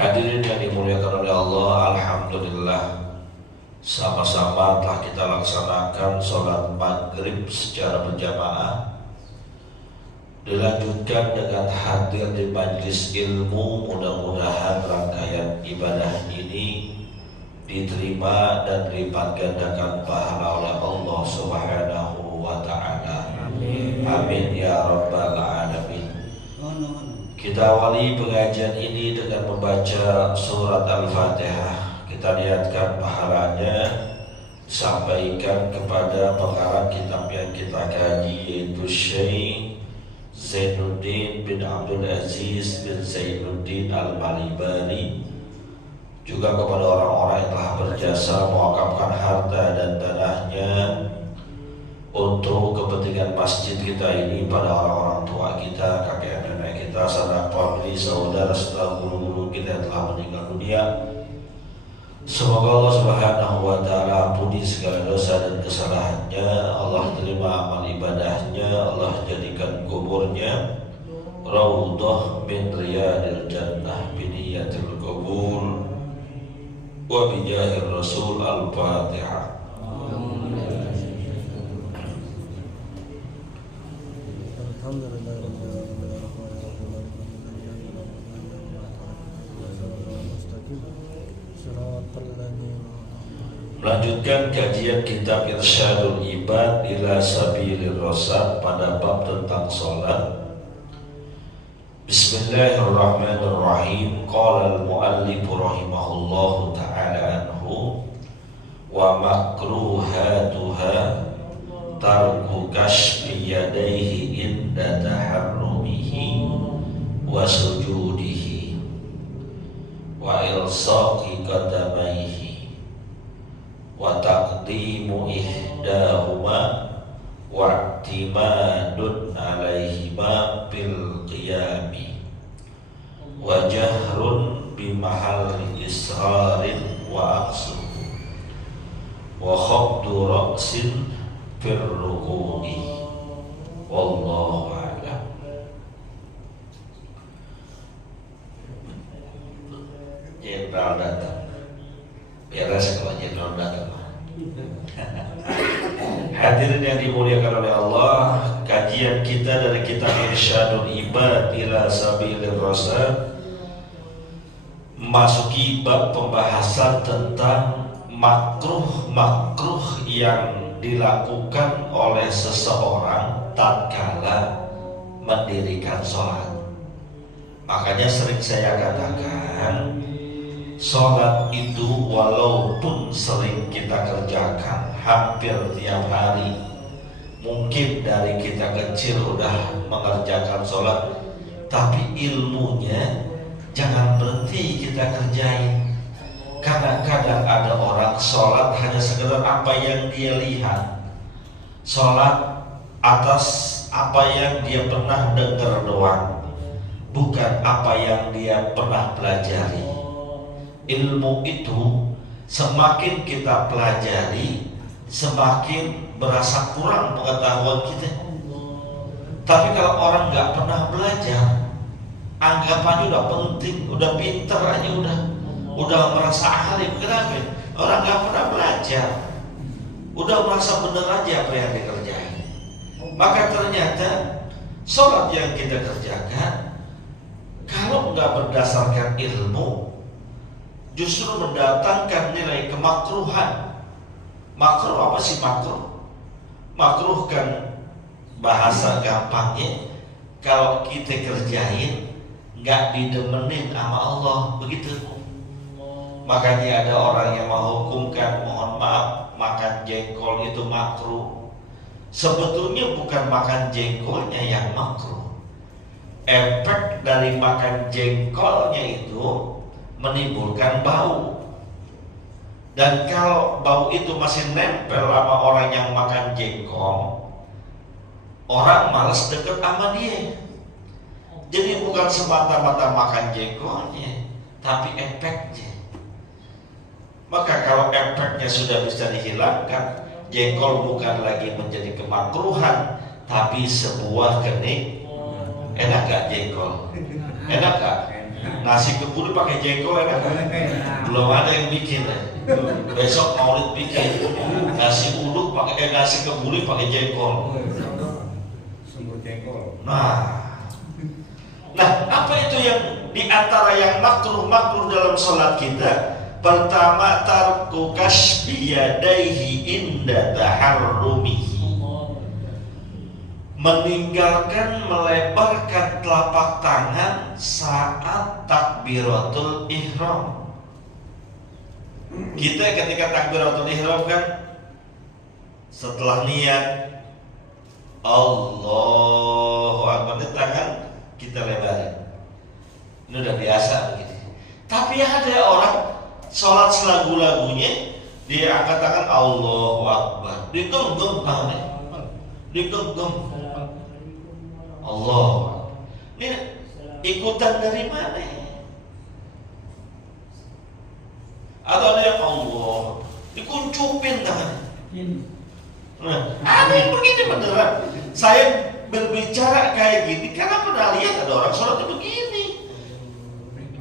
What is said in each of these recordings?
Hadirin yang dimuliakan oleh Allah, alhamdulillah sama-sama telah kita laksanakan sholat maghrib secara berjamaah. Dilanjutkan dengan hadir di majlis ilmu. Mudah-mudahan rangkaian ibadah ini diterima dan dilipat gandakan pahala oleh Allah Subhanahu wa ta'ala. Amin. Amin ya rabbal alamin. Kita awali pengajian ini dengan membaca surat Al-Fatihah. Kita lihatkan pahalanya disampaikan kepada pengarang kitab yang kita kaji, yaitu Syekh Zainuddin bin Abdul Aziz bin Zainuddin Al-Malibari, juga kepada orang-orang yang telah berjasa mewakafkan harta dan tanahnya untuk kepentingan masjid kita ini, pada orang-orang tua kita, kakek nenek kita, sanak famili, saudara serta guru-guru kita yang telah meninggal dunia. Semoga Allah Subhanahu wa ta'ala ampuni segala dosa dan kesalahannya. Allah terima amal ibadahnya. Allah jadikan kuburnya raudhah min riyadil jannah biniyatil qabul wa bijahir Rasul. Al-Fatihah. Melanjutkan kajian kitab Irsyadul Ibad ila Sabilir Rasyad pada bab tentang sholat. Bismillahirrahmanirrahim. Qala al-muallif rahimahullahu ta'ala anhu wa makruhatuha tarku kashfi yadayhi inda taharrumihi wa sujudihi wa ilsaqi qadamayhi wa taqdimu ihdahuma wa i'timadun alaihima bil qiyami wa jahrun bimahalli israrin wa aqsu wa khabdu ra'sin fir ruku'i. Wallahu a'lam. Jenderal datang. Beres kalau jenderal datang. Hadirin yang dimuliakan oleh Allah, kajian kita dari kitab Irsyadul Ibad ila Sabilir Rasyad memasuki bab pembahasan tentang makruh-makruh yang dilakukan oleh seseorang tatkala mendirikan sholat. Makanya sering saya katakan, sholat itu walaupun sering kita kerjakan hampir tiap hari, mungkin dari kita kecil udah mengerjakan sholat, tapi ilmunya jangan berhenti kita kerjain. Karena kadang ada orang sholat hanya sekedar apa yang dia lihat, sholat atas apa yang dia pernah dengar doang, bukan apa yang dia pernah pelajari. Ilmu itu semakin kita pelajari, semakin berasa kurang pengetahuan kita. Tapi kalau orang nggak pernah belajar, anggapannya udah penting, udah pinter aja, udah merasa ahli. Kenapa? Orang nggak pernah belajar, udah merasa bener aja apa yang dikerjain. Maka ternyata sholat yang kita kerjakan kalau nggak berdasarkan ilmu, justru mendatangkan nilai kemakruhan. Makruh apa sih makruh? Makruh kan bahasa gampangnya, kalau kita kerjain nggak didemenin sama Allah, begitu. Makanya ada orang yang menghukumkan, mohon maaf, makan jengkol itu makruh. Sebetulnya bukan makan jengkolnya yang makruh. Efek dari makan jengkolnya itu menimbulkan bau. Dan kalau bau itu masih nempel sama orang yang makan jengkol, orang malas deket sama dia. Jadi bukan semata-mata makan jengkolnya, tapi efeknya. Maka kalau efeknya sudah bisa dihilangkan, jengkol bukan lagi menjadi kemakruhan, tapi sebuah kenik. Enak gak jengkol? Enak gak? Nasi kebuli pakai jengkol ya kan? Belum ada yang bikin ya. Besok Maulid bikin nasi uduk pakai nasi kebuli pakai jengkol. Nah, apa itu yang di antara yang makruh dalam sholat kita? Pertama, tarku kasbi yadaihi inda taharrumihi, meninggalkan melebarkan telapak tangan saat takbiratul ihram. Kita ketika takbiratul ihram kan setelah niat Allahu Akbar, tangan kita lebarin. Ini udah biasa begitu. Tapi ada orang sholat selagu-lagunya dia angkat tangan Allahu Akbar, digenggam tangannya, digenggam Allah. Ini ikutan dari mana? Atau ada yang Allah dikuncupin tangannya. Nah, ada yang begini beneran. Saya berbicara kayak gini karena pernah lihat ada orang sholatnya begini.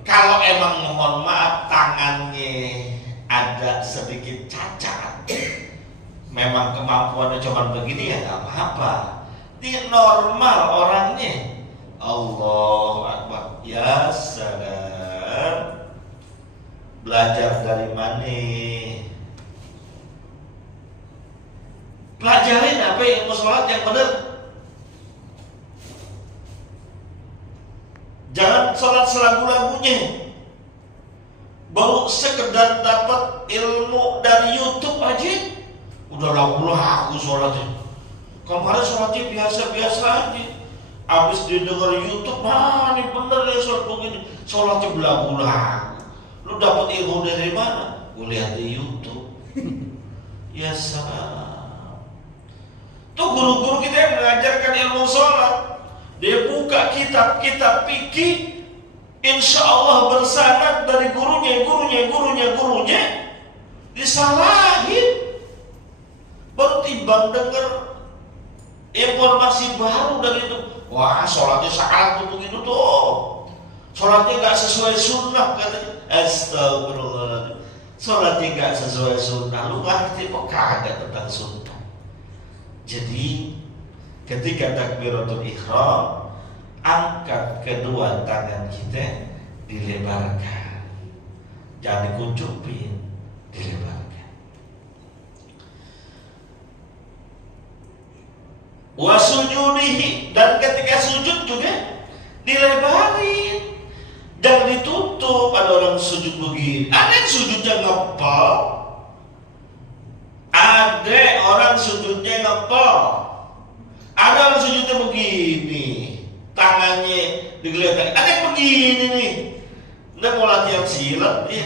Kalau emang mohon maaf tangannya ada sedikit cacat, memang kemampuannya cuma begini ya nggak apa-apa. Ini normal orangnya. Allahu Akbar. Ya salam. Belajar dari mana? Pelajarin apa ilmu sholat yang benar. Jangan sholat selagu-lagunya. Baru sekedar dapat ilmu dari YouTube aja udah lagu-lagu sholatnya. Kemarin sholatnya biasa-biasa aja. Abis didengar YouTube, nah ini bener ya sholat begini. Sholatnya belagu-lagu. Lu dapat ilmu dari mana? Gue lihat di YouTube. Ya salam. Tuh guru-guru kita yang mengajarkan ilmu sholat, dia buka kitab-kitab fikih, insya Allah bersanad dari gurunya, disalahin. Baru timbang dengar informasi baru dari itu. Wah, sholatnya salah tuh begitu tuh. Sholatnya nggak sesuai sunnah katanya. Astagfirullahaladzim. Sholatnya nggak sesuai sunnah. Lu ngerti kok kagak tentang sunnah. Jadi ketika takbiratul ihram, angkat kedua tangan kita dilebarkan, jangan dikuncupin, dilebarkan. Wasujudihi, dan ketika sujud juga dilebarin, jangan ditutup. Ada orang sujud begini, ada yang sujudnya ngepel, ada orang sujudnya ngepel, ada orang sujudnya begini, tangannya digeletak. Ada yang begini nih, udah mau latihan silat nih,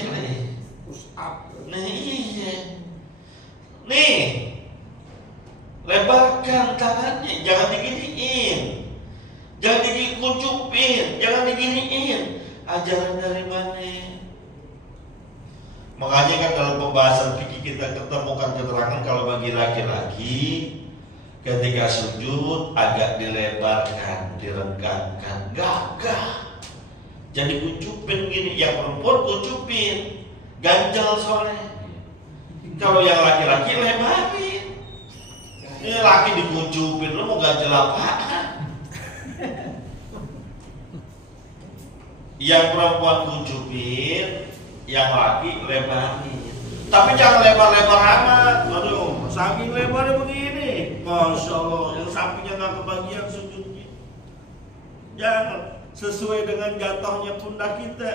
push up. Iya, nih lebarkan tangannya, jangan diginiin, jangan dikuncupin, jangan diginiin. Ajaran dari mana? Makanya kan dalam pembahasan fikih kita ketemukan keterangan kalau bagi laki-laki ketika sujud agak dilebarkan, direnggangkan, gagah. Jadi kuncupin gini, yang perempuan kuncupin, ganjel soalnya. Kalau yang laki-laki lebarin. Ini laki dikuncupin, lu mau ganjel apaan? Yang perempuan kuncupin, yang laki lebarin. Tapi jangan lebar-lebar amat. Aduh, saking lebarnya begini, Masya Allah, yang sampingnya nggak kebagian sujudnya. Jangan, sesuai dengan jatuhnya pundak kita.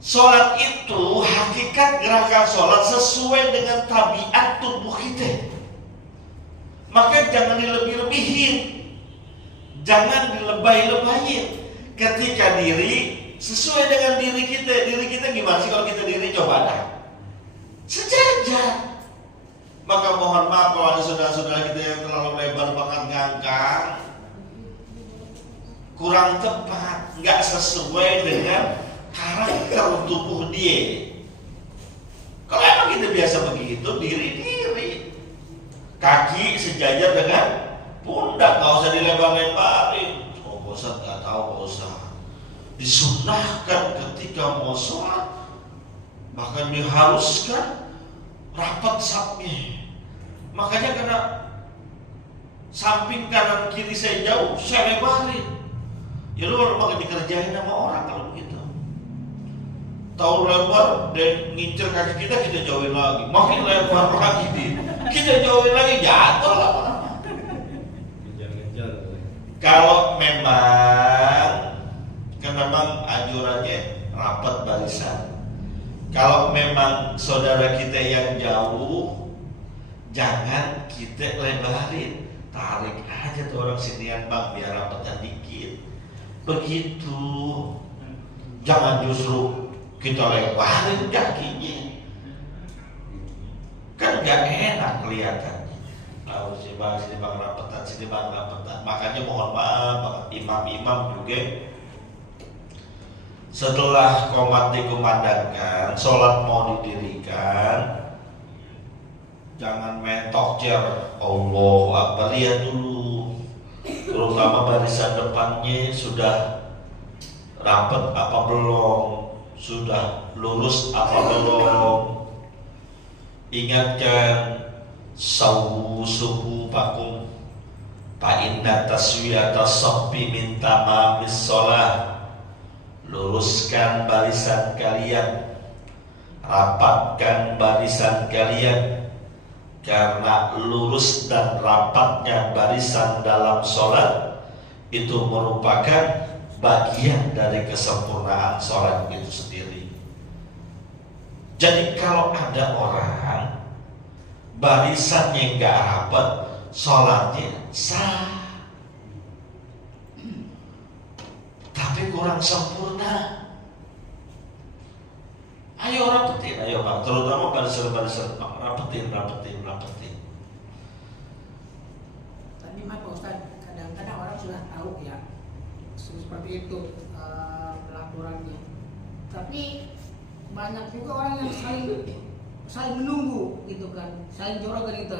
Sholat itu hakikat gerakan sholat sesuai dengan tabiat tubuh kita. Maka jangan dilebih-lebihin, jangan dilebay-lebayin. Ketika diri sesuai dengan diri kita gimana sih kalau kita diri, coba dah sejajar. Maka mohon maaf kalau ada saudara-saudara kita yang terlalu lebar banget ngangkang, kurang tepat, nggak sesuai dengan karakter tubuh dia. Kalau emang kita biasa begitu, diri, kaki sejajar dengan pundak, nggak usah dilebar-lebarin. Oh bosan kan? Disunnahkan ketika mau sholat, bahkan diharuskan rapat safnya. Makanya karena samping kanan kiri saya jauh, saya lebarin. Ya lu makin dikerjain sama orang kalau begitu. Tahu lebar dan ngincer kaki kita jauhin lagi, makin lebar lagi kita jauhin lagi, jatuh lah. Kalau memang anjurannya rapat barisan. Kalau memang saudara kita yang jauh, jangan kita lebarin, tarik aja tuh orang sinian bang biar rapatnya dikit. Begitu. Jangan justru kita lebarin kakinya, kan gak enak kelihatannya. Harus sini bang rapetan, sini bang rapetan. Makanya mohon maaf imam-imam juga, setelah qomat dikumandangkan, sholat mau didirikan, jangan main tokcer, Allahu Akbar, lihat dulu, terutama barisan depannya sudah rapat apa belum, sudah lurus apa belum. Ingatkan, sawu suhufakum fa inna taswiyata saffi min tamamis shalah. Luruskan barisan kalian, rapatkan barisan kalian, karena lurus dan rapatnya barisan dalam sholat itu merupakan bagian dari kesempurnaan sholat itu sendiri. Jadi kalau ada orang barisannya nggak rapat, sholatnya sah, tapi kurang sempurna. Ayo rapetin, ayo Pak, terutama barisan-barisan Pak, rapetin. Tadi Pak Ustaz, kadang-kadang orang sudah tahu ya seperti itu pelaporannya, tapi banyak juga orang yang saling menunggu gitu kan, saling jorokan gitu.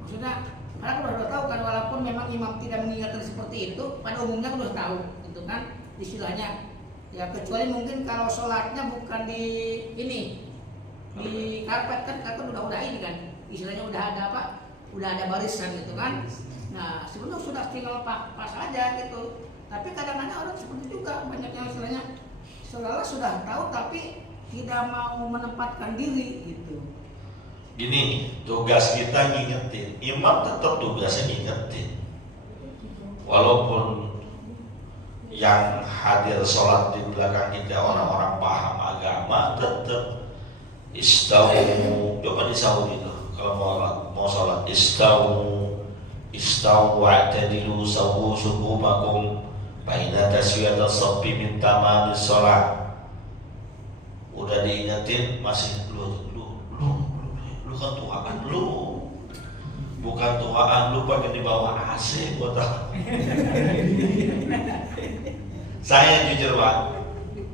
Maksudnya karena udah tahu kan, walaupun memang imam tidak mengingatkan seperti itu, pada umumnya udah tahu gitu kan istilahnya ya, kecuali mungkin kalau sholatnya bukan di ini di karpet kan udah ini kan istilahnya udah ada apa, udah ada barisan gitu kan. Nah sebenarnya sudah tinggal pas aja gitu, tapi kadang-kadang orang seperti juga banyak yang istilahnya seolah sudah tahu tapi tidak mau menempatkan diri gitu. Gini, tugas kita ngingetin, imam tetap tugasnya ngingetin, walaupun yang hadir sholat di belakang kita orang-orang paham agama, tetap istawu, coba disahur itu kalau mau sholat, istawu wa'tadilu sawu suhufakum baina taswiyata saffi min tamamis sholat. Udah diingetin masih lu kan tuaan lu, bukan tuaan lu pakai di bawah AC gua tahu. Saya jujur Pak,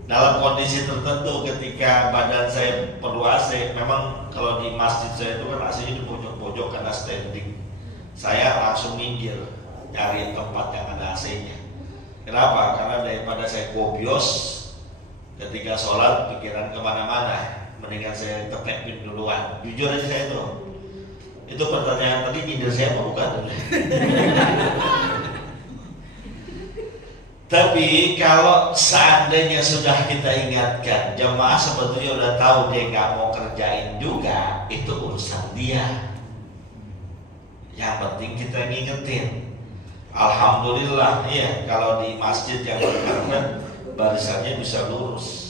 dalam kondisi tertentu ketika badan saya perlu AC, memang kalau di masjid saya itu kan AC-nya di pojok-pojok karena standing, saya langsung minggir cari tempat yang ada AC-nya. Kenapa? Karena daripada saya kopios ketika sholat pikiran kemana-mana, mendingan saya ketekpin duluan. Jujur aja saya itu pertanyaan tadi nyindir saya apa bukan? Tapi kalau seandainya sudah kita ingatkan, jemaah sebetulnya udah tahu dia nggak mau kerjain juga, itu urusan dia. Yang penting kita ngingetin. Alhamdulillah ya, kalau di masjid yang berkarpet barisannya bisa lurus.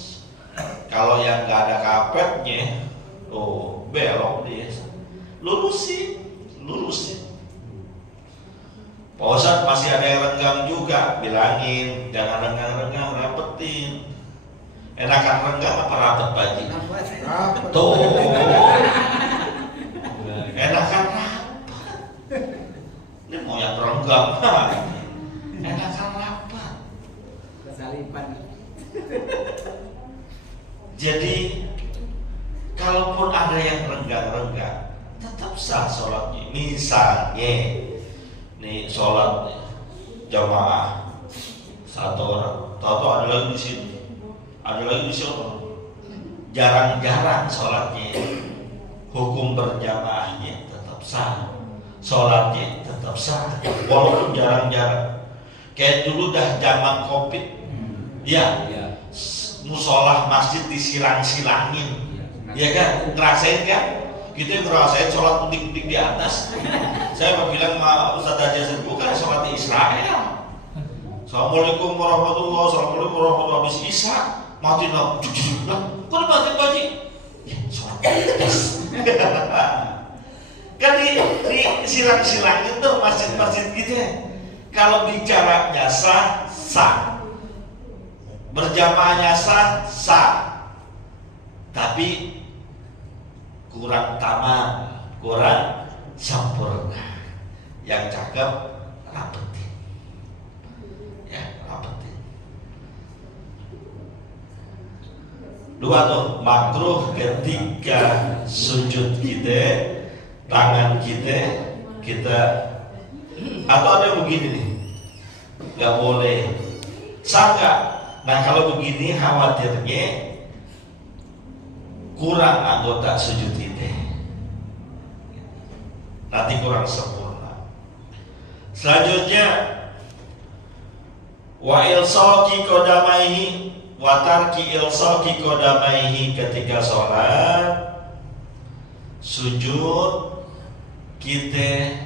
Kalau yang nggak ada karpetnya, belok dia. Lurusin. Pak Ustadz masih ada yang renggang juga, bilangin jangan renggang, rapetin. Enakan renggang apa rapet Pak Haji? Tuh, enakan rapet. Ini mau yang renggang, enakan rapet. Kesalipan. Jadi kalaupun ada yang renggang, tetap sah sholatnya. Misalnya nih sholat jamaah Satu orang, tahu-tahu ada lagi di sini, ada lagi di sini. Jarang-jarang sholatnya, hukum berjamaahnya tetap sah, sholatnya tetap sah, walaupun jarang-jarang. Kayak dulu dah zaman COVID, ya, musolah masjid disilang-silangin, ya kan, ngerasain kan? Kita ngerasain sholat udik-udik di atas. Saya bilang sama Ustaz Haji bukan sholat di Israel. Assalamualaikum warahmatullahi wabarakatuh. Assalamualaikum warahmatullahi wabarakatuh. Habis Isya mati nak, kok mati baji? Ya sholat di atas. Kan di silang-silangin tuh masjid-masjid gitu ya. Kalau bicaranya sah, sah. Berjamaahnya sah, sah. Tapi kurang tamam, kurang sempurna. Yang cakep rapetin, ya rapetin. Dua tuh, makruh ketika sujud kita, tangan kita atau ada yang begini nih, nggak boleh, sah nggak? Nah kalau begini khawatirnya kurang anggota sujud kita, nanti kurang sempurna. Selanjutnya wa ilsaqi qadamaihi wa tarki ilsaqi qadamaihi, ketika sholat sujud kita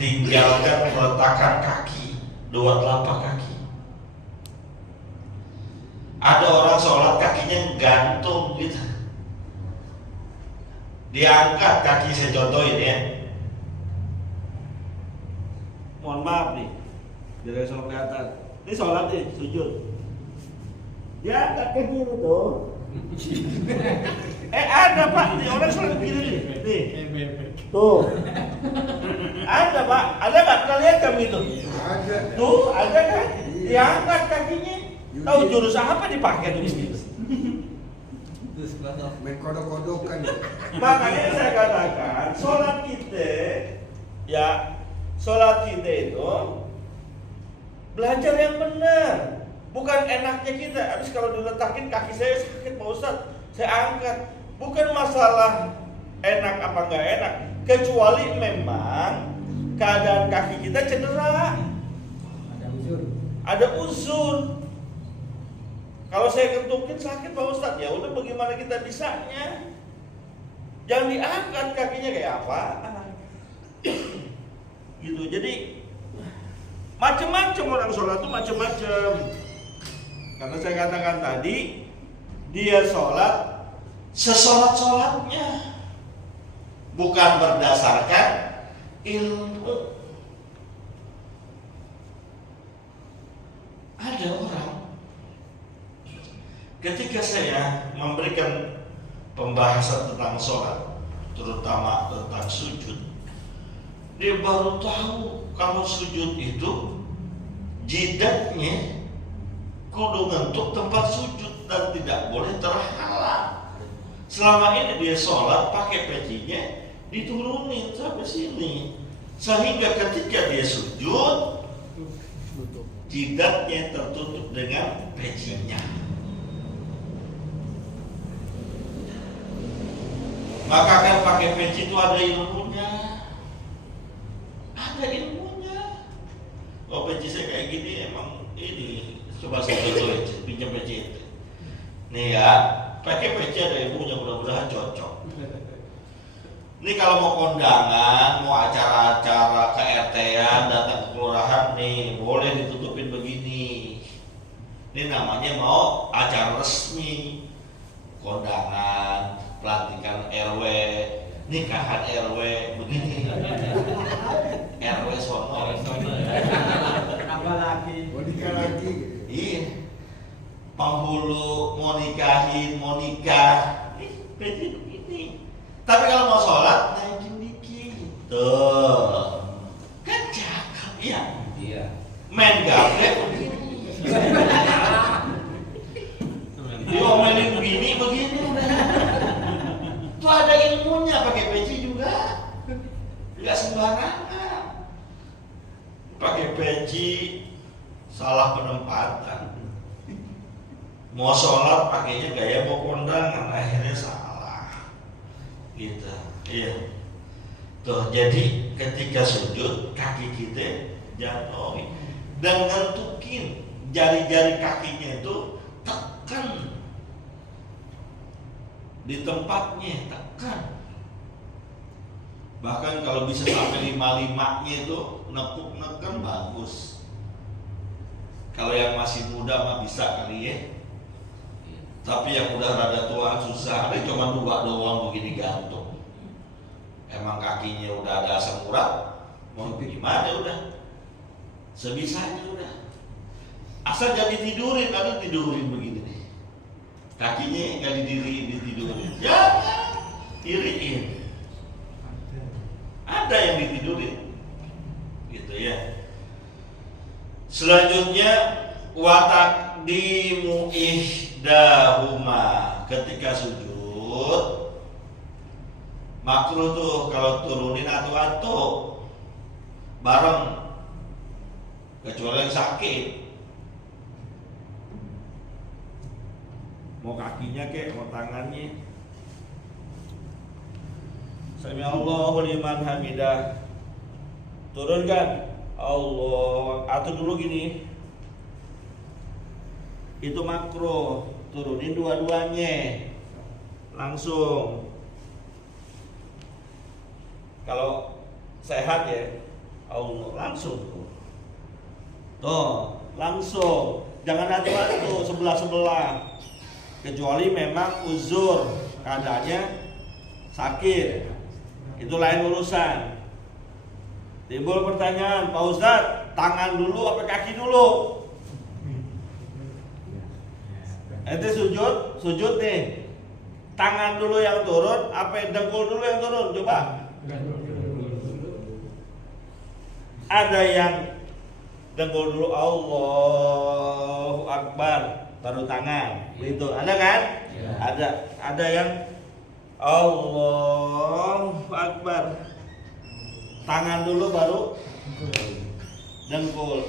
tinggalkan meletakkan kaki, dua telapak kaki. Ada orang sholat kakinya gantung gitu, diangkat kaki, saya contohin ya. Mohon maaf nih, biar sholat kelihatan. Ini sholat nih, sujud. Diangkat kaki itu tuh. Ada Pak, nih orang sholat begini nih. Nih. Tuh. Ada Pak, ada nggak pernah lihat kami itu? Ada. Tuh, ada kan? Diangkat kakinya. Tahu jurus apa dipakai tuh ini? Main kodok-kodokan. Makanya saya katakan sholat kita, ya sholat kita itu belajar yang benar, bukan enaknya kita. Habis kalau diletakin kaki saya sakit Pak Ustadz, saya angkat. Bukan masalah enak apa nggak enak, kecuali memang keadaan kaki kita cedera, ada uzur. Kalau saya ketukin sakit Pak Ustadz, ya udah bagaimana kita bisanya? Jangan diangkat kakinya kayak apa? Gitu. Jadi macam-macam orang sholat itu macam-macam. Karena saya katakan tadi, dia sholat sesolat-solatnya, bukan berdasarkan ilmu. Ada orang, ketika saya memberikan pembahasan tentang sholat, terutama tentang sujud, dia baru tahu kalau sujud itu jidatnya kudu ngentuk tempat sujud dan tidak boleh terhalang. Selama ini dia sholat pakai pecinya diturunin sampai sini, sehingga ketika dia sujud jidatnya tertutup dengan pecinya. Maka kan pakai peci itu ada ilmunya, ada ilmunya. Oh peci saya kayak gini emang ini, coba saya coba pinjam peci itu. Nih ya, pakai peci ada ilmunya, mudah-mudahan cocok. Ini kalau mau kondangan, mau acara-acara ke-RT-an, datang ke kelurahan nih, boleh ditutupin begini. Ini namanya mau acara resmi, kondangan, pelantikan RW, nikahan RW, begini. RW sono. Apa lagi? Mau nikah lagi. Iya. Penghulu mau nikahin, mau nikah. Peci begini. Tapi kalau mau sholat, naikin dikit. Tuh. Kan cakep ya? Iya. Main gaplek begini. Diomelin begini. Itu ada ilmunya, pakai peci juga. Enggak sembarangan. Pakai peci salah penempatan. Mau sholat pakainya gaya mau kondangan, akhirnya salah. Gitu, iya. Tuh, jadi ketika sujud kaki kita jatuh dan ngentukin jari-jari kakinya itu tekan di tempatnya, tekan. Bahkan kalau bisa sampai 5-5-nya itu nekuk-neken bagus. Kalau yang masih muda mah bisa kali ya. Tapi yang udah rada tua susah. Ada cuma 2 doang begini gantung. Emang kakinya udah ada asam urat, mau gimana udah. Sebisanya udah. Asal jadi tidurin, ada tidurin begini nih. Kakinya nggak didiriin, ditidurin. Jangan diriin. Ada yang ditidurin, gitu ya. Selanjutnya watakdimu ihdahuma, ketika sujud makruh tuh kalau turunin atu-atu bareng, kecuali yang sakit. Mau kakinya kek, mau tangannya. Sami Allahu liman hamidah. Turunkan Allah, atau dulu gini. Itu makruh, turunin dua-duanya. Langsung. Kalau sehat ya, Allah langsung. Tuh, langsung. Jangan adu-adu sebelah-sebelah. Kecuali memang uzur, keadaannya sakit. Itu lain urusan. Timbul pertanyaan, Pak Ustadz, tangan dulu apa kaki dulu? Ente sujud nih. Tangan dulu yang turun, apa dengkul dulu yang turun? Coba. Ada yang dengkul dulu, Allahu Akbar, taruh tangan. Itu ada kan? Ya. Ada yang Allahu Akbar, tangan dulu baru dengkul.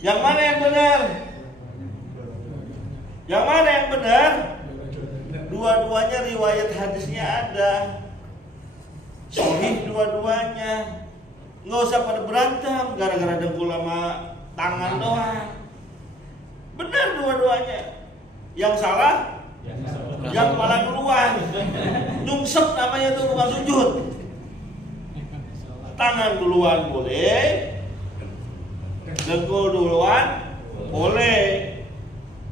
Yang mana yang benar? Yang mana yang benar? Dua-duanya riwayat hadisnya ada, sahih dua-duanya. Nggak usah pada berantem gara-gara dengkul sama tangan doang. Benar dua-duanya. Yang salah yang kepala duluan. Nyungsep namanya itu, bukan sujud. Tangan duluan boleh, dengkul duluan boleh,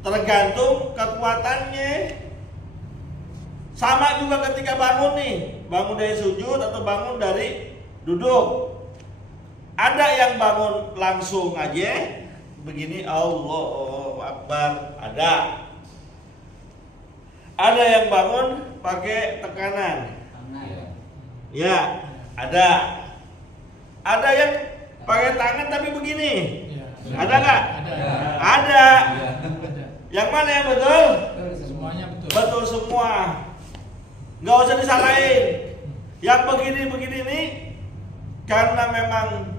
tergantung kekuatannya. Sama juga ketika bangun nih, bangun dari sujud atau bangun dari duduk. Ada yang bangun langsung aja begini, Allahu Akbar, ada. Ada yang bangun pakai tekanan. Ya, ada. Ada yang pakai tangan tapi begini. Ada nggak? Ada. Yang mana yang betul? Semuanya betul. Betul semua. Nggak usah disalahin. Yang begini-begini nih karena memang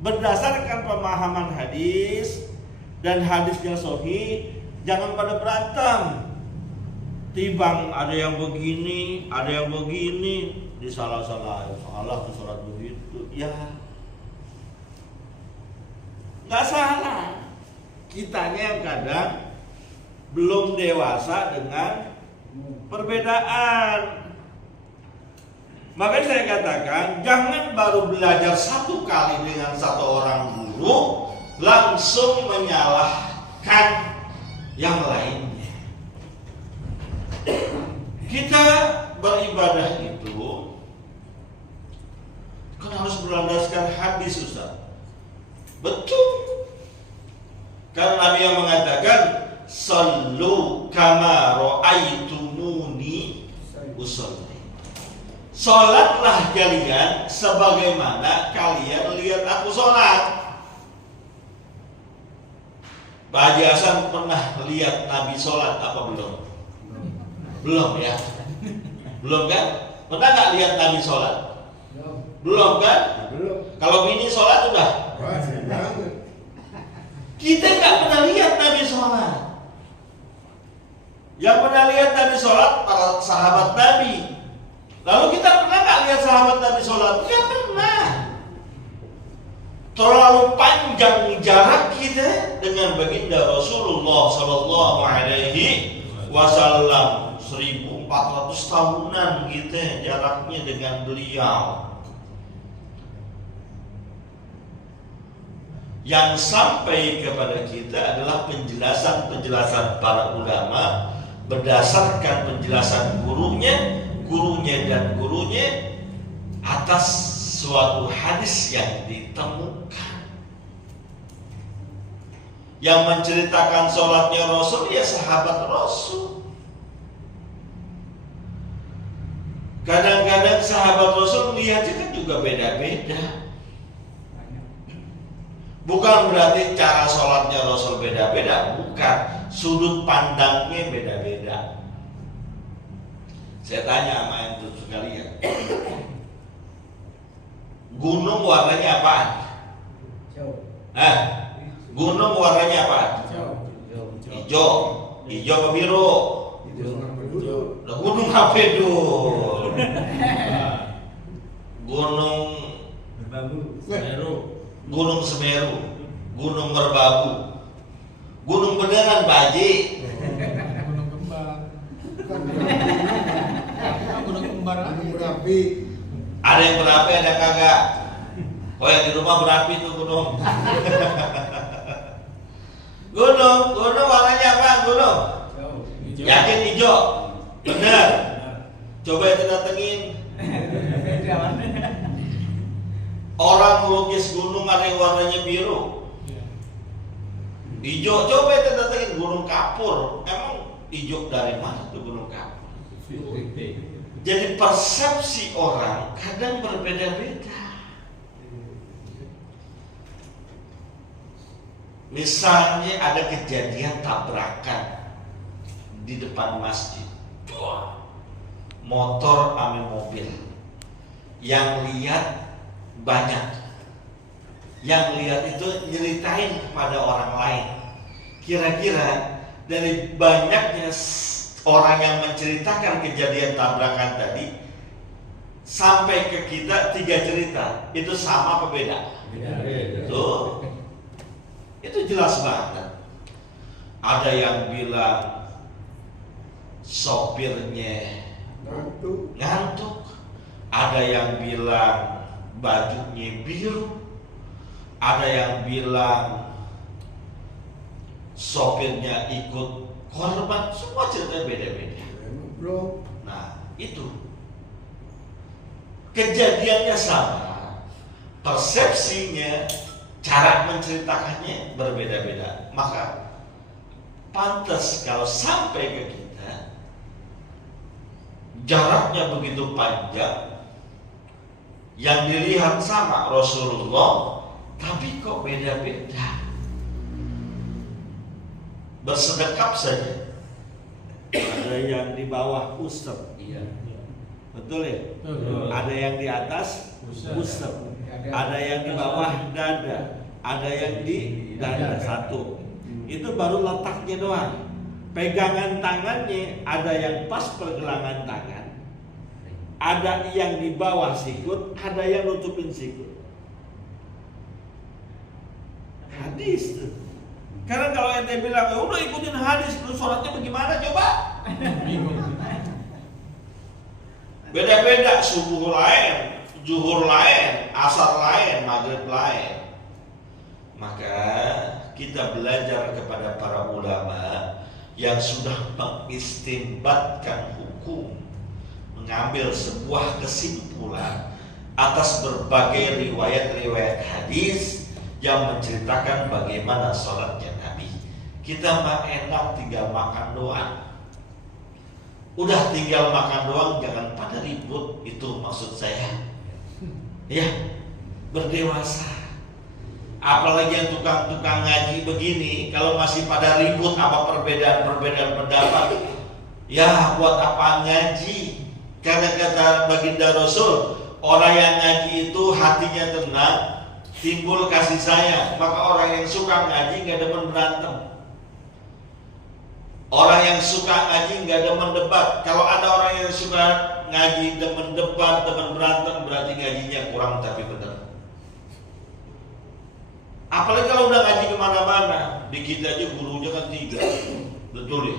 berdasarkan pemahaman hadis dan hadisnya sahih, jangan pada berantem. Tibang ada yang begini, ada yang begini, disalah-salahin. Salah tuh sholat begitu, ya nggak salah. Kitanya yang kadang belum dewasa dengan perbedaan. Makanya saya katakan, jangan baru belajar satu kali dengan satu orang guru langsung menyalahkan yang lainnya. Kita beribadah itu kan harus berlandaskan hadis, Ustaz. Betul. Karena Nabi yang mengatakan, "Sallu kama ra'aitumuni usolli." Salatlah kalian sebagaimana kalian lihat aku salat. Pak Haji Hasan pernah lihat Nabi salat apa belum? Belum ya? Belum kan? Pernah nggak lihat Nabi sholat? Belum kan? Belum. Kalau bini sholat udah? Kita nggak pernah lihat Nabi sholat. Yang pernah lihat Nabi sholat para sahabat Nabi. Lalu kita pernah nggak lihat sahabat Nabi sholat? Nggak pernah. Terlalu panjang jarak kita dengan baginda Rasulullah Sallallahu Alaihi Wasallam. 1400 tahunan kita jaraknya dengan beliau. Yang sampai kepada kita adalah penjelasan-penjelasan para ulama berdasarkan penjelasan gurunya dan gurunya atas suatu hadis yang ditemukan. Yang menceritakan sholatnya Rasul ya sahabat Rasul. Kadang-kadang sahabat Rasul melihatnya kan juga beda-beda. Bukan berarti cara sholatnya Rasul beda-beda, bukan. Sudut pandangnya beda-beda. Saya tanya sama yang sekalian, gunung warnanya apaan? Gunung warnanya apaan? Hijau. Hijau apa biru? Gunung apa itu? Gunung Semeru. Gunung Semeru, Gunung Merbabu, Gunung beneran Pak Haji. Gunung Kembar. Gunung Kembar. Gunung berapi. Ada yang berapi, ada kagak. Oh yang di rumah berapi tuh gunung. Gunung warnanya apa gunung? Yakin hijau? Bener. Coba itu datengin. Orang melukis gunung ada yang warnanya biru, hijau. Coba itu datengin gunung kapur. Emang hijau dari mana tuh gunung kapur? Jadi persepsi orang kadang berbeda-beda. Misalnya ada kejadian tabrakan di depan masjid, motor sama mobil, yang lihat banyak. Yang lihat itu nyeritain kepada orang lain. Kira-kira dari banyaknya orang yang menceritakan kejadian tabrakan tadi sampai ke kita 3 cerita, itu sama apa beda? Tuh, itu jelas banget. Ada yang bilang sopirnya ngantuk, ada yang bilang bajunya biru, ada yang bilang sopirnya ikut korban. Semua cerita beda-beda. Nah itu kejadiannya sama, persepsinya, cara menceritakannya berbeda-beda. Maka pantas kalau sampai ke kita jaraknya begitu panjang, yang dilihat sama Rasulullah, tapi kok beda-beda. Bersedekap saja, ada yang di bawah usap, betul ya? Ada yang di atas usap, ada yang di bawah dada, ada yang di dada satu. Itu baru letaknya doang. Pegangan tangannya ada yang pas pergelangan tangan, ada yang di bawah sikut, ada yang nutupin sikut. Hadis tuh. Karena kalau ente bilang, ya udah ikutin hadis, lu sholatnya bagaimana coba? Beda-beda, subuh lain, zuhur lain, asar lain, maghrib lain. Maka kita belajar kepada para ulama yang sudah mengistinbatkan hukum, mengambil sebuah kesimpulan atas berbagai riwayat-riwayat hadis yang menceritakan bagaimana sholatnya Nabi. Kita mah enak tinggal makan doang. Udah tinggal makan doang, jangan pada ribut. Itu maksud saya. Ya, berdewasa. Apalagi yang tukang-tukang ngaji begini, kalau masih pada ribut apa perbedaan-perbedaan pendapat, ya buat apa ngaji? Karena kata baginda Rasul, orang yang ngaji itu hatinya tenang, timbul kasih sayang. Maka orang yang suka ngaji nggak demen berantem. Orang yang suka ngaji nggak demen debat. Kalau ada orang yang suka ngaji demen debat, demen berantem, berarti ngajinya kurang tapi benar. Apalagi kalau udah ngaji kemana-mana, di kita aja gurunya kan 3, betul ya?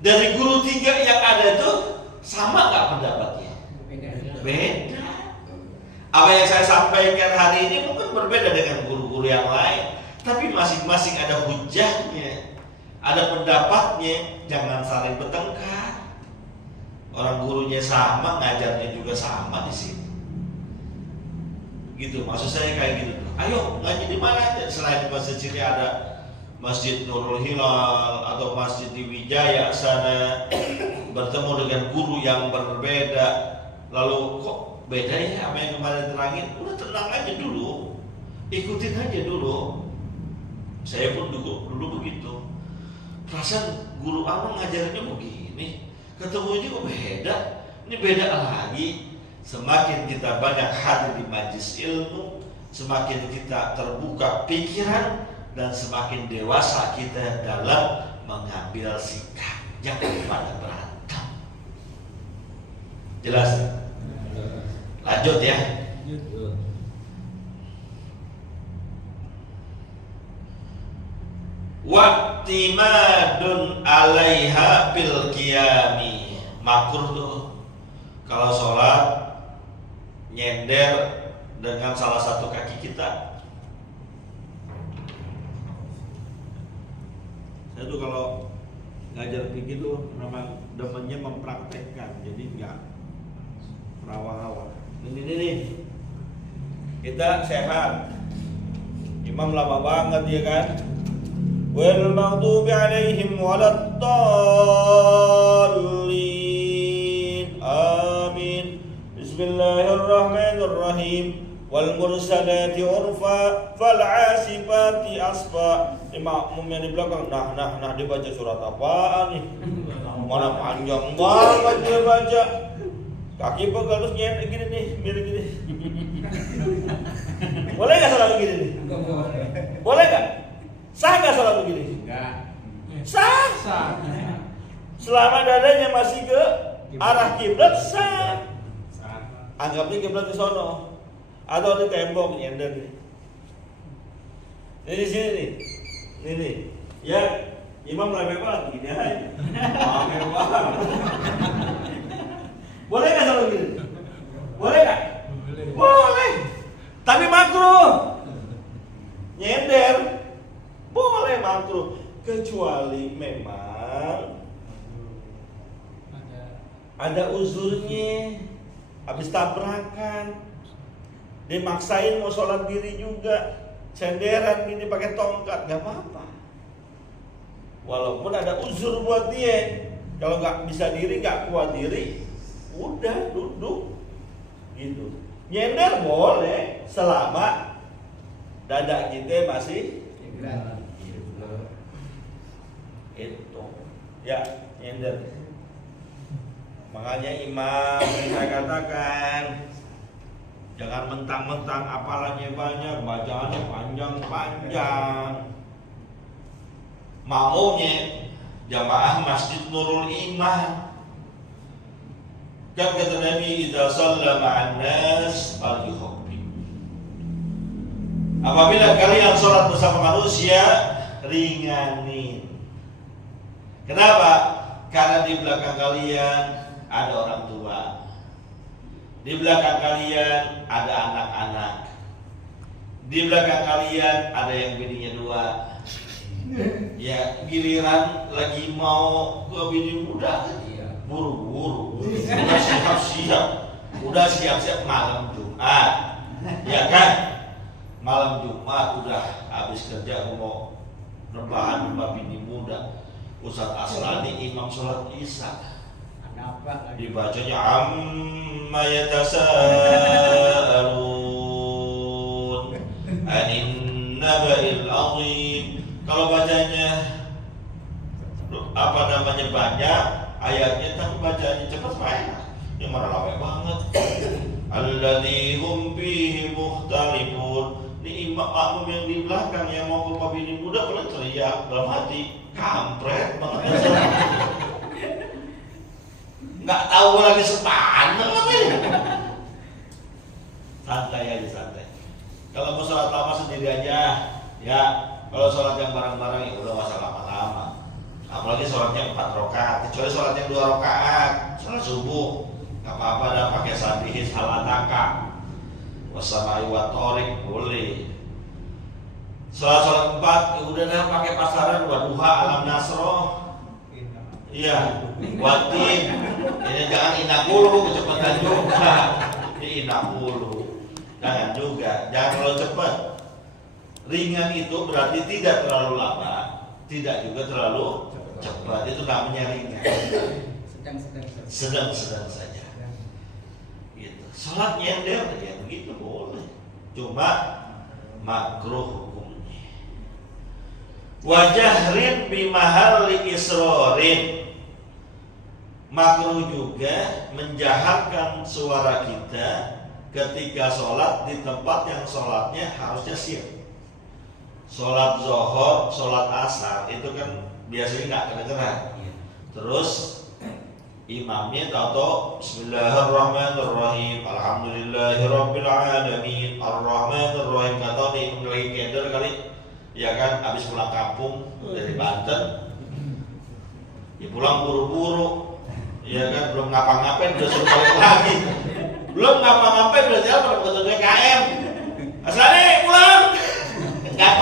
Dari guru 3 yang ada tuh sama nggak pendapatnya? Beda. Apa yang saya sampaikan hari ini mungkin berbeda dengan guru-guru yang lain, tapi masing-masing ada hujahnya, ada pendapatnya. Jangan saling bertengkar. Orang gurunya sama, ngajarnya juga sama di sini. Gitu, maksud saya kayak gitu. Ayo ngaji di mana aja selain di masjid sini ada Masjid Nurul Hilal atau Masjid di Wijaya sana, bertemu dengan guru yang berbeda. Lalu kok beda ya apa yang kemarin terangin? Udah tenang aja dulu, ikutin aja dulu. Saya pun dulu begitu. Perasaan guru Amang ngajarnya begini, ketemunya kok beda. Ini beda lagi. Semakin kita banyak hadir di majelis ilmu, semakin kita terbuka pikiran dan semakin dewasa kita dalam mengambil sikap. Jangan pada berantem. Jelas? Lanjut ya. Waqtimadun alaiha bil qiyami. Makruh tuh kalau sholat nyender dengan salah satu kaki kita. Saya tuh kalau ngajar fikih tuh memang demennya mempraktekkan, jadi nggak rawa-rawa. Ini nih, kita sehat. Imam lama banget ya kan. Wal maghdubi alaihim waladdallin. Amin. Bismillahirrahmanirrahim. Wal mursalati urfa fal asifati asfa. Makmum yang di belakang nah dia baca surat apaan nih? Mana panjang banget dia baca. Kaki pegal terus nyet gini nih, mirip gini. Boleh enggak salat begini nih? Boleh enggak? Sah enggak salat begini? Enggak. Sah. Selama dadanya masih ke arah kiblat sah. Anggapnya kiblat di sono. Atau di tembok nyender nih. Ini di sini nih. Ini. Ya, imam lebih banget gini aja. Pamer banget. Boleh nggak salah begini? Boleh nggak? Boleh. Tapi makruh. Nyender. Boleh makruh. Kecuali memang ada uzurnya. Habis tabrakan. Dimaksain mau sholat diri juga. Cenderan gini pakai tongkat, nggak apa-apa. Walaupun ada uzur buat dia. Kalau nggak bisa diri, nggak kuat diri, udah duduk gitu. Nyender boleh selama dada kita masih itu ya nyender. Makanya imam saya katakan jangan mentang-mentang apalanya banyak, bacaannya panjang-panjang. Maunya jamaah Masjid Nurul Iman. Kan kata Nabi, "Idza shalla ma'an nas falyukhaffif." Apabila kalian sholat bersama manusia, ringanin. Kenapa? Karena di belakang kalian ada orang tua. Di belakang kalian ada anak-anak. Di belakang kalian ada yang bininya 2. Ya giliran lagi mau ke bini muda kan? Buru-buru. Udah siap-siap. Udah siap-siap malam Jumat. Ya kan? Malam Jumat udah habis kerja mau rebahan sama bini muda. Ustaz Aslani imam sholat Isya. Dibacanya amma yatasaalun anin naba'il azim. Kalau bacanya banyak ayatnya, tapi bacanya cepat enak. Yang mana lama banget. alladzi hum fihi mukhtalifun. Ini imam makmum yang di belakang yang mau ke pabili muda mulai teriak dalam hati, kampret banget. Nggak tahu lagi sepanjang apa ini. Santai aja, santai. Kalau mau sholat lama sendiri aja, ya. Kalau sholat yang bareng-bareng ya udah nggak usah lama-lama. Apalagi sholatnya 4 rakaat, kecuali sholat yang 2 rakaat, sholat subuh, nggak apa-apa dah pakai sabihis halataka, wasamai watorik boleh. Sholat 4 ya udah dah pakai pasaran waduha alam nasroh. Iya, watin. Ini jangan inakulu, kecepatan juga. Ini inakulu. Jangan juga, jangan terlalu cepat. Ringan itu berarti tidak terlalu lama, tidak juga terlalu cepat. Itu namanya ringan. Sedang-sedang saja. Gitu. Salat nyender ya begitu boleh. Cuma makruh hukumnya. Wajahrin bimahalli isrorin. Makruh juga menjaharkan suara kita ketika sholat di tempat yang sholatnya harusnya sir. Sholat zuhur, sholat asar itu kan biasanya nggak kedengeran. Terus imamnya tahu Bismillahirrahmanirrahim, Alhamdulillahirabbil alamin, Arrahmanirrahim. Nggak tahu nih imam lagi keder kali, ya kan? Habis pulang kampung dari Banten, ya pulang buru-buru, ya kan? Belum ngapa-ngapain udah suruh balik lagi. Belum ngapa-ngapain udah jalan pada betul DKM. Asal pulang. Nggak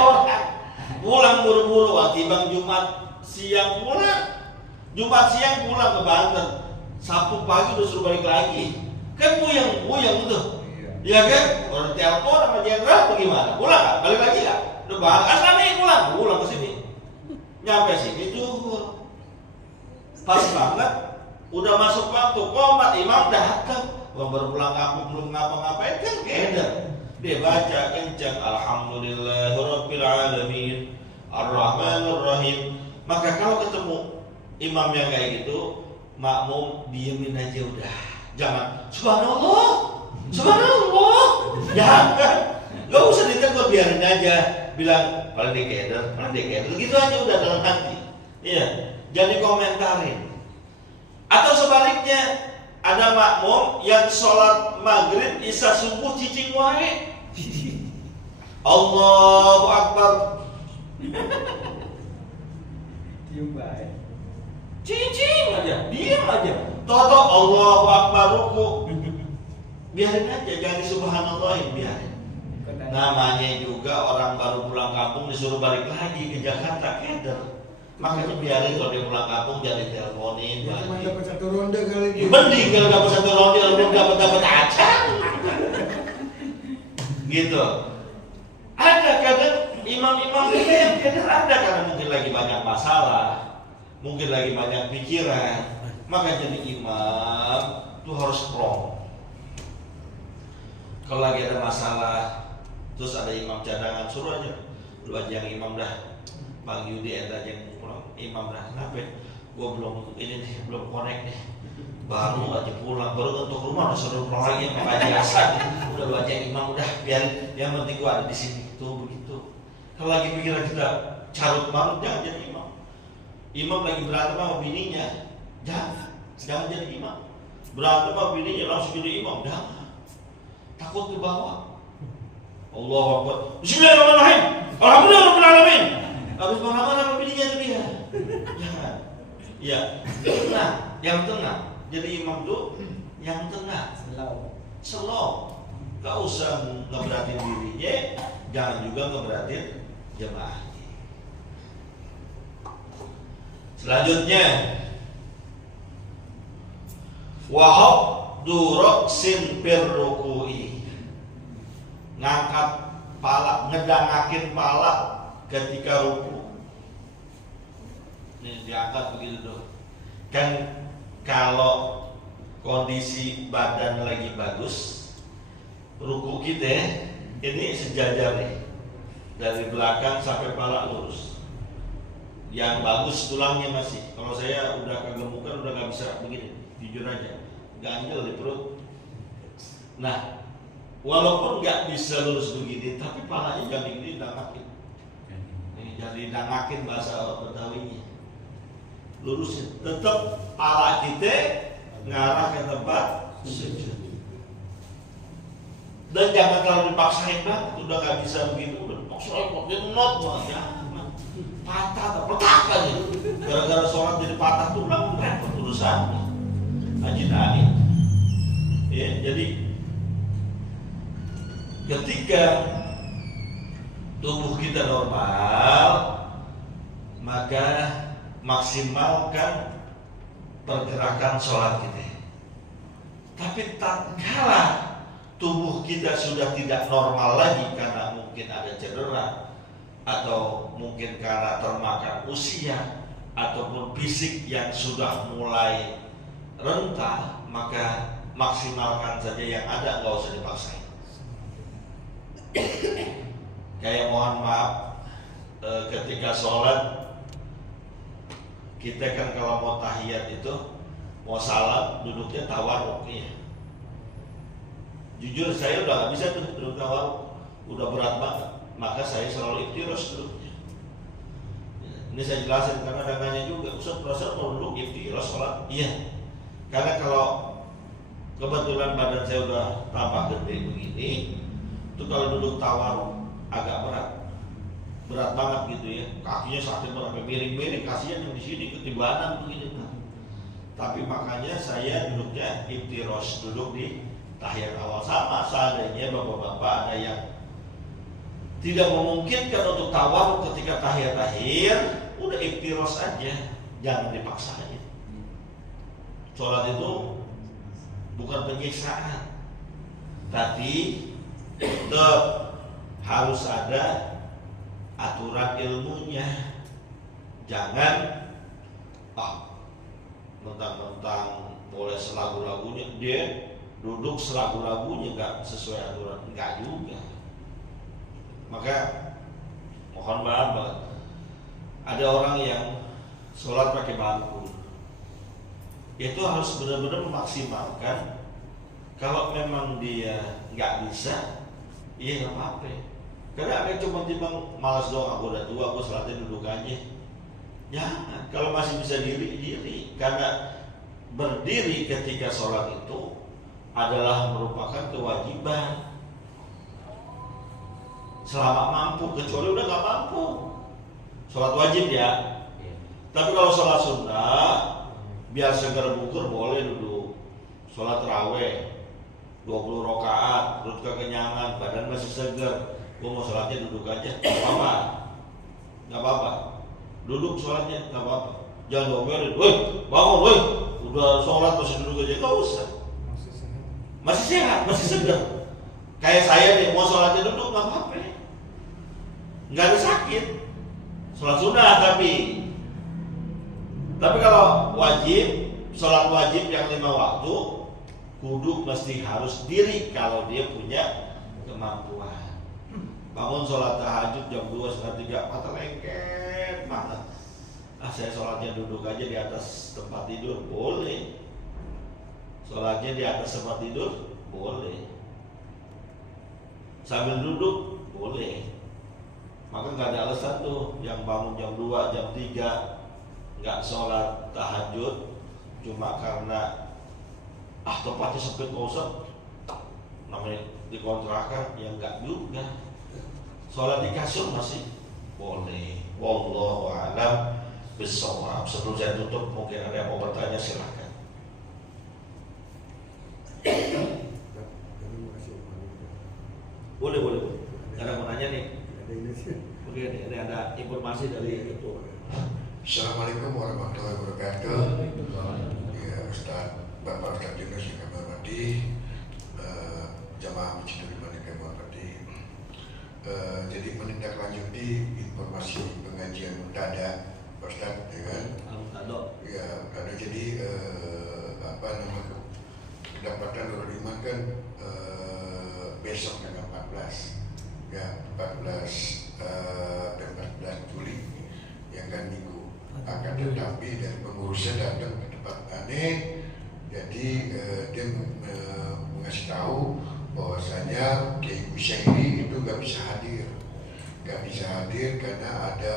pulang buru-buru, timbang Jumat siang pulang, Jumat siang pulang ke Banten, Sabtu pagi udah suruh balik lagi, kan buyang tuh, iya kan? Orang telepon sama jenderal bagaimana? Pulang nggak? Balik lagi nggak? Udah balik, asal nih pulang ke sini, nyampe sini zuhur, pas banget, udah masuk waktu, komat imam datang, baru pulang kampung belum ngapa-ngapain kan keder. Dia baca kencang Alhamdulillahirabbil alamin Arrahmanirrahim. Maka kalau ketemu imam yang kayak gitu, makmum diemin aja udah. Jangan subhanallah, subhanallah. Jangan. Gak usah ditegur, biarin aja. Bilang paling dikeder. Gitu aja udah dalam hati. Iya, jadi komentarin. Atau sebaliknya, ada makmum yang sholat maghrib, isya subuh cicing wae. Allahu Akbar. Cicing aja, diam aja. Toto Allahu Akbar ruku. Biarin aja, jangan subhanallahin, biarin. Namanya juga orang baru pulang kampung disuruh balik lagi ke Jakarta, keder. Makanya biarin kalau dia pulang kampung jangan diteleponin. Cuma dapat 1 ronde kali ini. Mending kalau dapat 1 ronde, belum dapat acang. Gitu. Ada kadang imam-imam ini yang kadang ada karena mungkin lagi banyak masalah, mungkin lagi banyak pikiran, maka jadi imam tuh harus strong. Kalau lagi ada masalah, terus ada imam cadangan, suruh aja, lu aja yang imam dah. Bang Yudi ada yang pulang, imam dah, kenapa? Gua belum connect nih, baru aja pulang, baru untuk rumah udah suruh pulang lagi sama biasa. Udah lu aja imam, udah biarin, yang penting gua ada di sini, tuh begitu. Kalau lagi pikiran kita carut marut, jangan jadi imam. Imam lagi berantem sama bininya, jangan jadi imam. Berantem sama bininya langsung jadi imam, jangan. Takut dibawa. Allahu Akbar. Bismillahirrahmanirrahim. Alhamdulillahirabbil alamin. Habis marah-marah sama bininya itu dia. Jangan. Ya, tenang, yang tenang. Jadi imam tuh yang tenang. Slow. Gak usah ngeberatin dirinya, jangan juga ngeberatin jemaah. Selanjutnya, wahab duroksin perrukui, ngangkat pala, ngedangakin pala ketika ruku. Ini diangkat begitu tuh. Kan kalau kondisi badan lagi bagus, ruku kita ini sejajar nih, dari belakang sampai pala lurus. Yang bagus tulangnya masih. Kalau saya udah kegemukan, udah nggak bisa begini, jujur aja, ganjel di perut. Nah, walaupun nggak bisa lurus begini, tapi palanya jangan begini dangakin. Ini jadi dangakin bahasa Betawinya. Lurusin, tetap pala kita ngarah ke tempat sujud. Dan jangan terlalu dipaksain banget, udah nggak bisa begitu, udah dipaksain, dia not banget, jangan patah, petak aja. Gara-gara sholat jadi patah tulang, repot urusannya. Ajinain. Ya, jadi ketika tubuh kita normal, maka maksimalkan pergerakan sholat kita. Tapi tatkala tubuh kita sudah tidak normal lagi karena mungkin ada cedera atau mungkin karena termakan usia ataupun fisik yang sudah mulai rentah, maka maksimalkan saja yang ada, nggak usah dipaksain. Kayak mohon maaf, ketika sholat kita kan kalau mau tahiyat itu mau salam duduknya tawarruk ya. Jujur saya udah nggak bisa tuh duduk tawarruk, udah berat banget, maka saya selalu iftiros duduknya. Ini saya jelasin karena ada nanya juga, Ustaz perasaan mau duduk iftiros sholat? Iya, karena kalau kebetulan badan saya udah tambah gede begini, itu kalau duduk tawarruk agak berat banget gitu ya, kakinya sakit banget, miring-miring, kasihan yang di sini ketibanan begini. Tapi makanya saya duduknya iftiros, duduk di tahiyat awal. Sama seandainya bapak-bapak ada yang tidak memungkinkan untuk tawarruk ketika tahiyat akhir, udah iftiros aja, jangan dipaksain. Sholat itu bukan penyiksaan, tapi tetap harus ada aturan ilmunya. Jangan mentang-mentang boleh selagu-lagunya, dia duduk selagu-lagunya nggak sesuai aturan, nggak juga. Maka mohon maaf, ada orang yang sholat pakai bangku, itu harus benar-benar memaksimalkan. Kalau memang dia nggak bisa, iya nggak apa-apa. Karena ada yang cuma timbang malas doang, aku udah tua, aku sholatnya duduk aja. Jangan, kalau masih bisa diri. Karena berdiri ketika sholat itu adalah merupakan kewajiban selama mampu, kecuali udah nggak mampu. Sholat wajib ya. Tapi kalau sholat sunnah, biar segar bukur boleh duduk. Sholat tarawih 20 rakaat, perut kekenyangan, badan masih segar, gue mau sholatnya duduk aja, nggak apa-apa. Duduk sholatnya nggak apa-apa. Jangan domelin, woi bangun, woi udah sholat masih duduk aja, nggak usah. Masih sehat, masih segar. Kayak saya nih, mau sholatnya duduk nggak apa-apa, nggak ada sakit. Sholat sunnah tapi kalau wajib, sholat wajib yang 5 waktu, kudu mesti harus diri kalau dia punya kemampuan. Bangun sholat tahajud jam 2, setengah 3, mata lengket banget. Saya sholatnya duduk aja di atas tempat tidur, boleh. Sholatnya di atas tempat tidur, boleh. Sambil duduk, boleh. Maka nggak ada alasan tuh yang bangun jam 2, jam 3 nggak sholat tahajud cuma karena tempatnya sempit nggak usah, namanya dikontrakan, yang nggak juga. Sholat di kasur masih boleh. Wallahu a'lam bishawab. Sebelum saya tutup, mungkin ada yang mau bertanya, silakan. Boleh. Ada mau nanya nih? Oke, ini ada informasi dari itu. Assalamualaikum warahmatullahi wabarakatuh. Ya Ustaz, Bapak Ustaz Yunus yang kami hormati, jamaah masjid Iman yang kami hormati. Jadi menindaklanjuti informasi pengajian mendadak Pak Ustaz, ya kan? Ya, karena jadi pendapatan Nurul Iman kan besok tanggal 14 ya, 14 Juli yang kan minggu. Akan tetapi dari pengurusnya datang ke tempat aneh, jadi dia mengasih tahu bahwasanya Kiai Busyairi itu nggak bisa hadir karena ada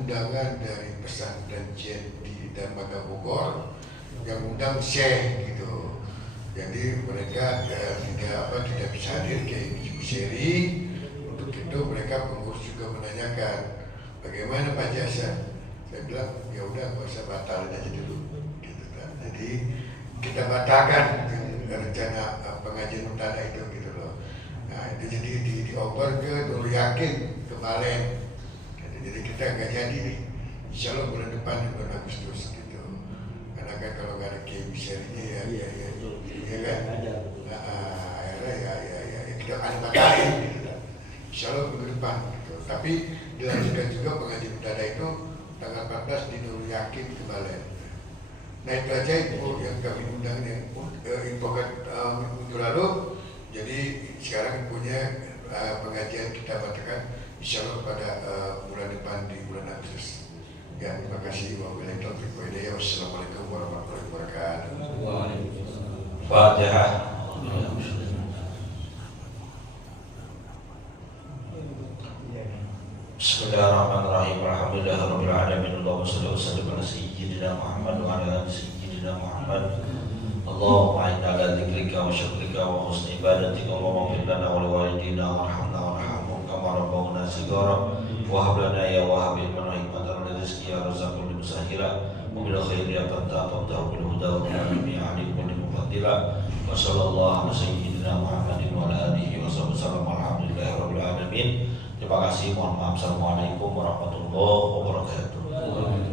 undangan dari pesantren di Dermaga Bogor yang undang Syekh gitu. Jadi mereka tidak bisa hadir Kiai Busyairi. Untuk itu mereka pengurus juga menanyakan bagaimana Pak Jasa. Saya bilang ya udah nggak usah batalin aja dulu gitu kan. Jadi kita batalkan rencana pengajian utara itu gitu loh. Nah itu jadi dioper ke Nurul Yakin ke Balen. Jadi kita nggak jadi nih. Insya Allah bulan depan bulan Agustus gitu. Karena kan kalau nggak ada Kiai Busyairinya ya kan. Akhirnya ya kita akan batalin gitu kan. Insya Allah minggu depan gitu. Tapi dilanjutkan juga pengajian utara itu tanggal 14 di Nurul Yakin ke Balen. Nah itu aja info yang kami undang yang infokan minggu lalu. Jadi sekarang punya pengajian kita batalkan insya Allah pada bulan depan di bulan Agustus. Ya, terima kasih. Wabillahi taufiq wal hidayah. Wassalamualaikum warahmatullahi wabarakatuh. Fatihah. Bismillahirrahmanirrahim. Alhamdulillahirabbil alamin. Allahumma shalli wa sallim ala sayyidina Muhammad wa ala ali sayyidina Muhammad. Allahumma inna ala dzikrika wa syukrika wa husni ibadatika. Allahumma ighfir lana wa liwalidina warhamna warhamhum kama rabbawna shighara. Wa hab lana ya wahhab ilman wa hikmatan wa rizqi ya razzaqul musahhila. Wa bil khairi ya fattahu bil huda wa bil alim wa bil mufaddila. Wa sallallahu ala sayyidina Muhammadin wa ala alihi wa sallam. Alhamdulillahirabbil alamin. Terima kasih. Mohon maaf. Assalamualaikum warahmatullahi wabarakatuh.